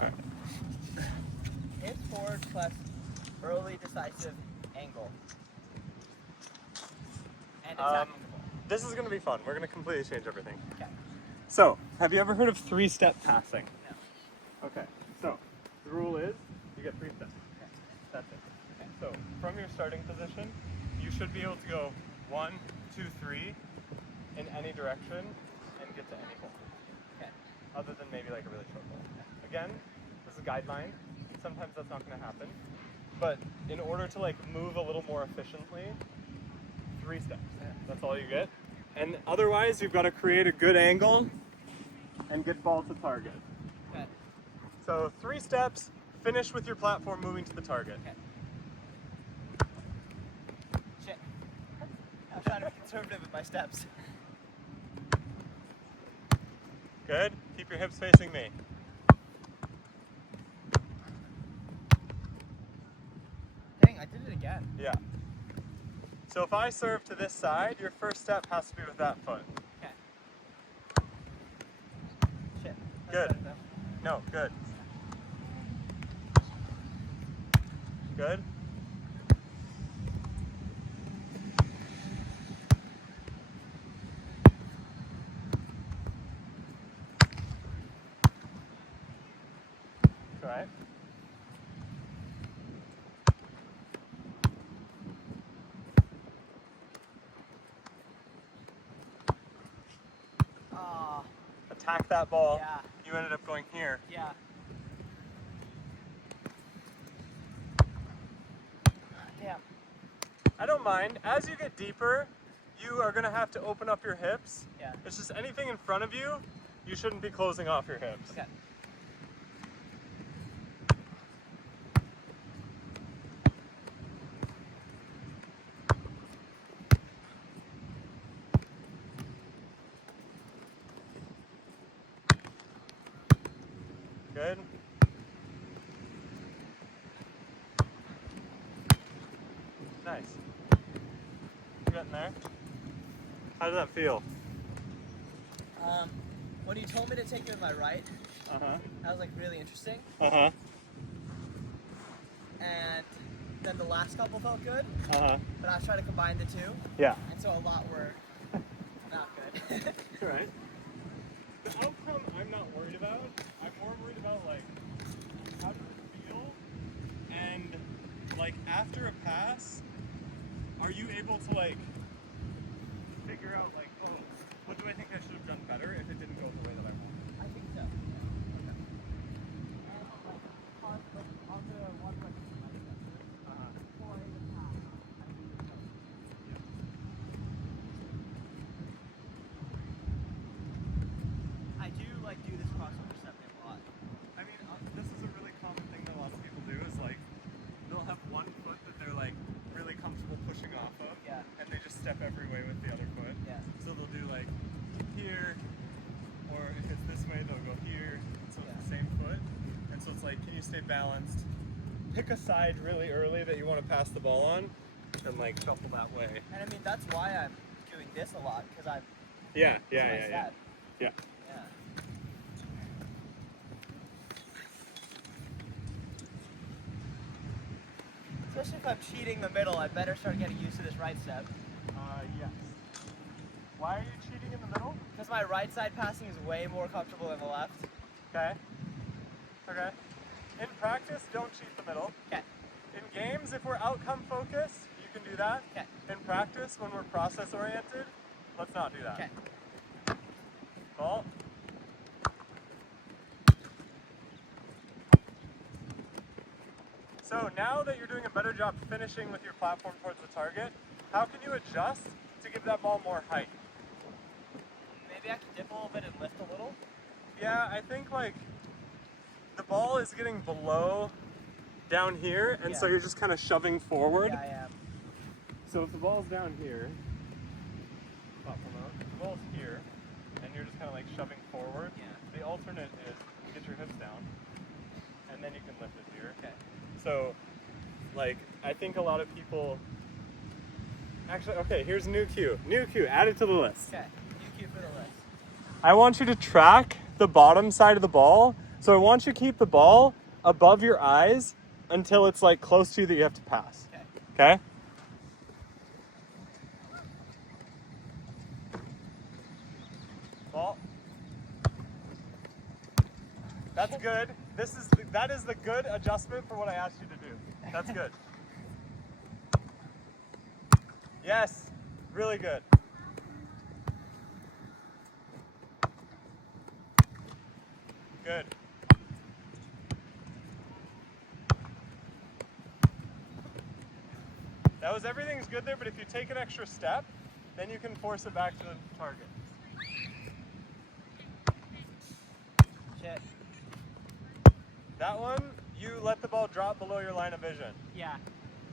All right. Hints forward plus early decisive angle. And attacking the ball. This is going to be fun. We're going to completely change everything. Okay. So, have you ever heard of three-step passing? No. Okay. So, the rule is you get 3 steps. Okay. That's it. Okay. So, from your starting position, you should be able to go 1, 2, 3 in any direction and get to any ball. Okay. Other than maybe like a really short ball. Again, this is a guideline. Sometimes that's not going to happen. But in order to like move a little more efficiently, 3 steps. That's all you get. And otherwise, you've got to create a good angle and get ball to target. Okay. So 3 steps, finish with your platform moving to the target. Okay. Shit. I'm trying to be conservative with my steps. Good. Keep your hips facing me. Dang, I did it again. Yeah. So if I serve to this side, your first step has to be with that foot. Okay. Shit. Good. No, good. Good. All right. Ah, Attack that ball. yeah. You ended up going here. Yeah. Damn. I don't mind. As you get deeper, you are going to have to open up your hips. Yeah. It's just anything in front of you, you shouldn't be closing off your hips. Okay. Good. Nice. You're getting there. How did that feel? When you told me to take it with my right, Uh-huh. that was like really interesting. Uh-huh. And then the last couple felt good, Uh-huh. but I was trying to combine the two, Yeah. and so a lot were not good. It's all right. The outcome I'm not worried about. I'm more worried about like how does it feel? And like after a pass, are you able to like figure out like, oh, what do I think I should have done better if it didn't go the way that I wanted? I think so. I do like do this crossover step a lot. I mean, this is a really common thing that lots of people do is like they'll have one foot that they're like really comfortable pushing off of, Yeah. and they just step every way with the other foot. Yeah. So they'll do like here, or if it's this way, they'll go here. So it's the same foot, and so it's like, can you stay balanced? Pick a side really early that you want to pass the ball on, and like shuffle that way. And I mean that's why I'm doing this a lot because I'm Yeah, my step. yeah. Yeah. Especially if I'm cheating the middle, I better start getting used to this right step. Yes. Why are you cheating in the middle? Because my right side passing is way more comfortable than the left. Okay. Okay. In practice, don't cheat the middle. Okay. In games, if we're outcome focused, you can do that. Okay. In practice, when we're process oriented, let's not do that. Okay. Ball. So now that you're doing a better job finishing with your platform towards the target, how can you adjust to give that ball more height? Maybe I can dip a little bit and lift a little. Yeah, I think like the ball is getting below down here, and so Yeah. you're just kind of shoving forward. Yeah, I am. So if the ball's down here, platform out, if the ball's here, and you're just kind of like shoving forward, Yeah. the alternate is get your hips down, and then you can lift it here. Okay. So, like, I think a lot of people, actually, okay, here's new cue. New cue, add it to the list. Okay. You cue for the list. I want you to track the bottom side of the ball So I want you to keep the ball above your eyes until it's like close to you that you have to pass. Okay. Okay? Ball. That's good. That is the good adjustment for what I asked you to do. That's good. Yes, really good. Good. That was everything's good there, but if you take an extra step, then you can force it back to the target. Shit. That one, you let the ball drop below your line of vision. Yeah.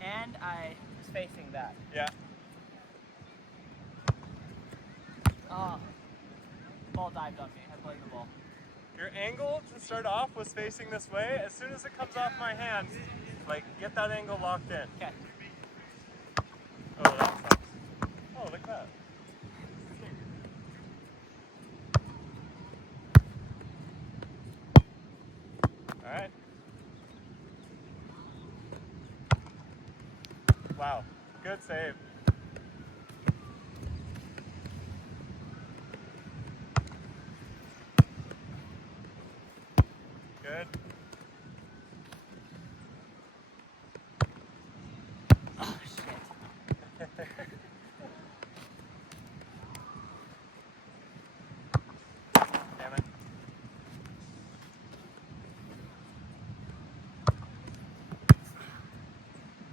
And I was facing that. Yeah. Oh. Ball dived on me. I played the ball. Your angle to start off was facing this way. As soon as it comes off my hands, like get that angle locked in. Okay. Oh, that sucks. Oh, look at that. All right. Wow. Good save. Good. Oh, shit. Damn it.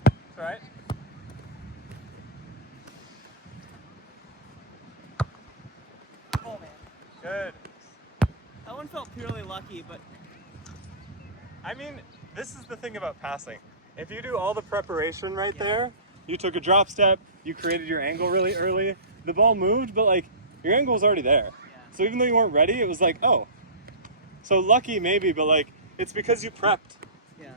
It's all right. Oh, man. Good. That one felt purely lucky, but I mean, this is the thing about passing. If you do all the preparation right Yeah. there, you took a drop step, you created your angle really early, the ball moved, but like your angle was already there. Yeah. So even though you weren't ready, it was like, oh. So lucky maybe, but like it's because you prepped. yeah.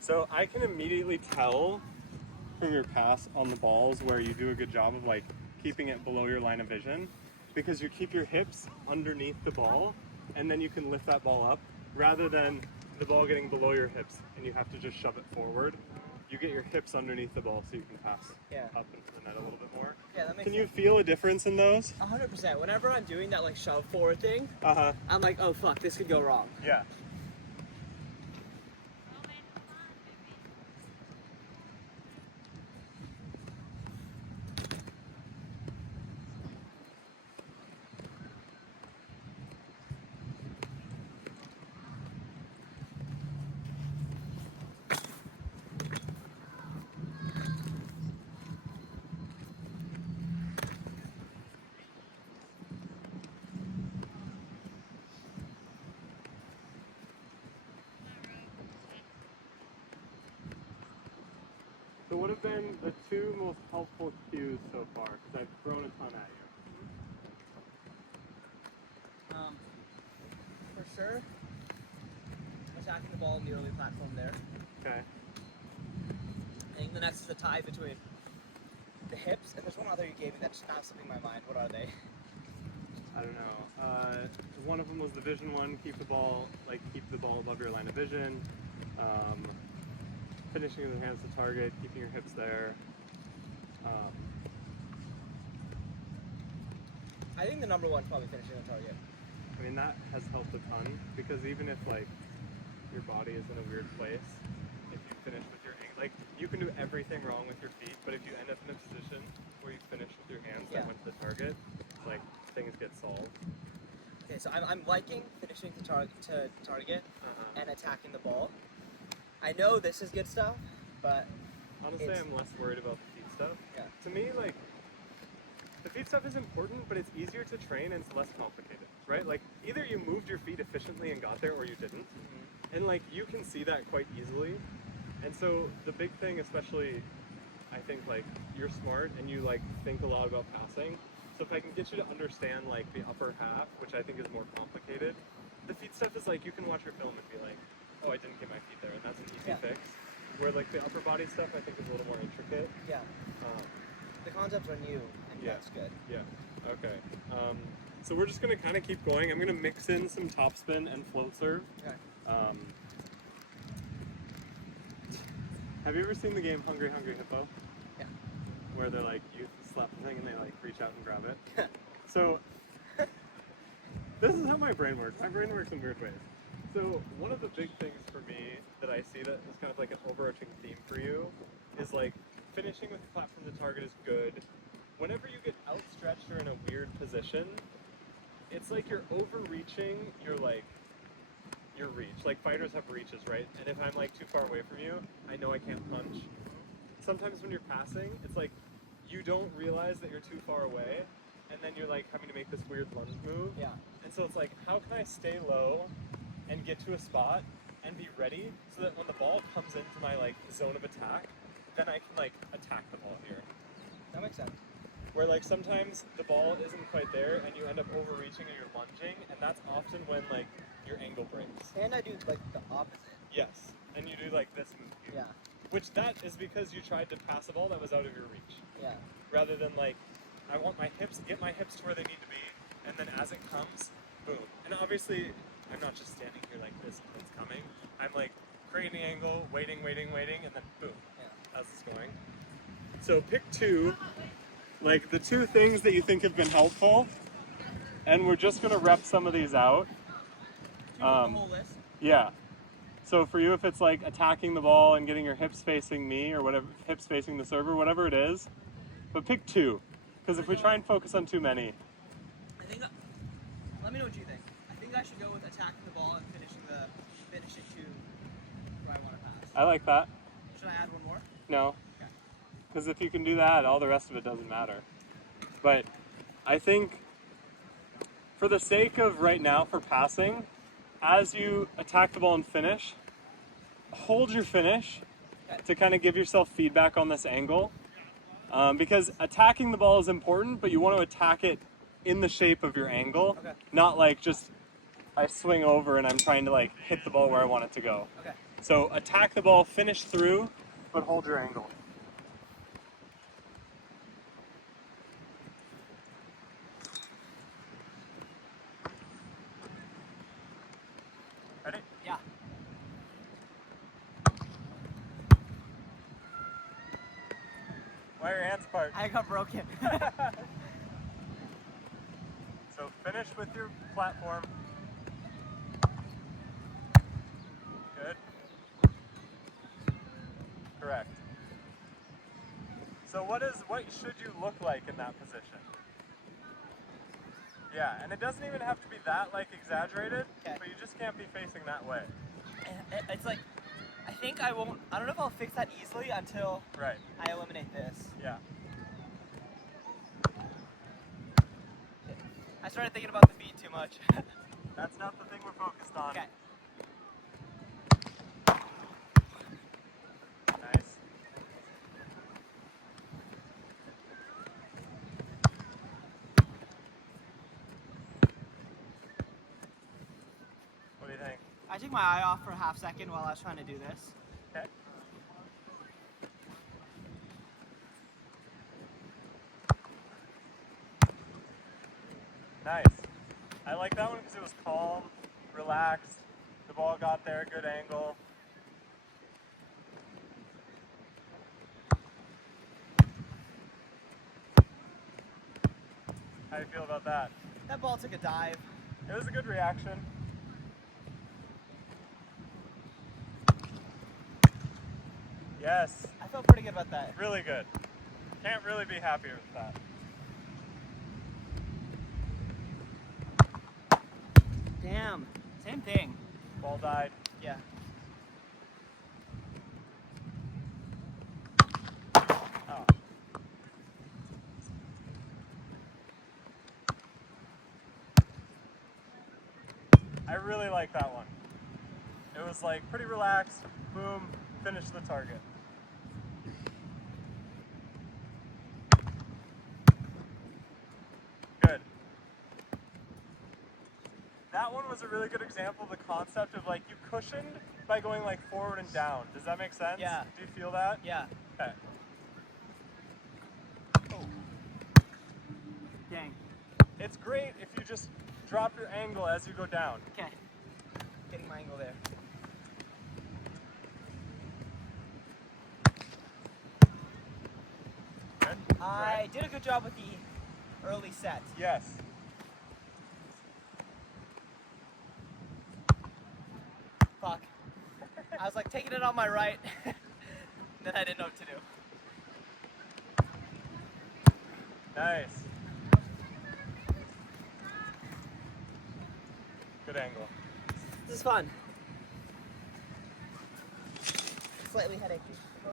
So I can immediately tell from your pass on the balls where you do a good job of like keeping it below your line of vision, because you keep your hips underneath the ball and then you can lift that ball up rather than the ball getting below your hips and you have to just shove it forward. You get your hips underneath the ball so you can pass Yeah. up into the net a little bit more. Yeah, that makes Can you sense. feel a difference in those? 100%. Whenever I'm doing that like shove forward thing, Uh-huh. I'm like, oh fuck, this could go wrong. Yeah. So what have been the two most helpful cues so far? Because I've thrown a ton at you. For sure, attacking the ball in the early platform there. Okay. I think the next is the tie between the hips, and there's one other you gave me that's not slipping my mind. What are they? I don't know. One of them was the vision one. Keep the ball above your line of vision. Finishing with the hands to target. Keeping your hips there. I think the number one's probably finishing on target. I mean, that has helped a ton, because even if like your body is in a weird place, if you finish with your like you can do everything wrong with your feet, but if you end up in a position where you finish with your hands that Yeah. went to the target, like things get solved. Okay, so I'm liking finishing to target and attacking the ball. I know this is good stuff, but Honestly, I'm less worried about the feet stuff. Yeah. To me, like, the feet stuff is important, but it's easier to train and it's less complicated, right? Like, either you moved your feet efficiently and got there, or you didn't. And, like, you can see that quite easily. And so, the big thing, especially, I think, like, you're smart and you, like, think a lot about passing. So if I can get you to understand, like, the upper half, which I think is more complicated, the feet stuff is like you can watch your film and be like, oh, I didn't get my feet there, and that's an easy Yeah. fix. Where like the upper body stuff, I think is a little more intricate. Yeah. Um, The concept's on you, and Yeah. that's good. yeah. Okay. So we're just gonna kind of keep going. I'm gonna mix in some topspin and float serve. Okay. Have you ever seen the game Hungry Hungry Hippo? Yeah. Where they're like, you slap the thing and they like reach out and grab it. So this is how my brain works. My brain works in weird ways. So one of the big things for me that I see that is kind of like an overarching theme for you is like finishing with the platform to target is good. Whenever you get outstretched or in a weird position, it's like you're overreaching your reach. Like fighters have reaches, right? And if I'm like too far away from you, I know I can't punch. Sometimes when you're passing, it's like you don't realize that you're too far away, and then you're like having to make this weird lunge move. Yeah. And so it's like, how can I stay low and get to a spot and be ready so that when the ball comes into my like zone of attack, then I can like attack the ball here. That makes sense. Where like sometimes the ball isn't quite there and you end up overreaching and you're lunging, and that's often when like your angle breaks. And I do like the opposite. Yes. And you do like this move here. Yeah. Which that is because you tried to pass a ball that was out of your reach. Yeah. Rather than like, I want my hips, get my hips to where they need to be, and then as it comes, boom. And obviously, I'm not just standing here like this and it's coming. I'm like creating the angle, waiting, and then boom, Yeah. as it's going. So pick two, like the two things that you think have been helpful, and we're just gonna rep some of these out. The whole list. Yeah. So for you, if it's like attacking the ball and getting your hips facing me or whatever, hips facing the server, whatever it is, but pick two. Because if we try and focus on too many, I think. Let me know what you think. I think I should go with attacking the ball and finishing to where I want to pass. I like that. Should I add one more? No. Okay. Because if you can do that, all the rest of it doesn't matter. But I think for the sake of right now for passing, as you attack the ball and finish, hold your finish to kind of give yourself feedback on this angle. Because attacking the ball is important, but you want to attack it in the shape of your angle, Okay. not like just I swing over and I'm trying to like hit the ball where I want it to go. Okay. So attack the ball, finish through, but hold your angle. Ready? Yeah. Why are your hands apart? I got broken. So finish with your platform. Good. Correct. So what should you look like in that position? Yeah, and it doesn't even have to be that like exaggerated, Okay. but you just can't be facing that way. It's like, I think I won't. I don't know if I'll fix that easily until Right. I eliminate this. Yeah. I started thinking about the feet too much. That's not the thing we're focused on. Okay. Nice. What do you think? I took my eye off for a half second while I was trying to do this. Okay. Nice. I like that one because it was calm, relaxed. The ball got there, good angle. How do you feel about that? That ball took a dive. It was a good reaction. Yes, I felt pretty good about that. really good. Can't really be happier with that. Damn. Same thing. Ball died. Yeah. Oh. I really like that one. It was like pretty relaxed, boom, finish the target. Good. That one was was a really good example of the concept of like you cushioned by going like forward and down. Does that make sense? Yeah. Do you feel that? Yeah. Okay. Dang. It's great if you just drop your angle as you go down. Okay. Getting my angle there. Good. I did a good job with the early set. Yes. Fuck. I was like taking it on my right, then I didn't know what to do. Nice. Good angle. This is fun. Slightly headachy.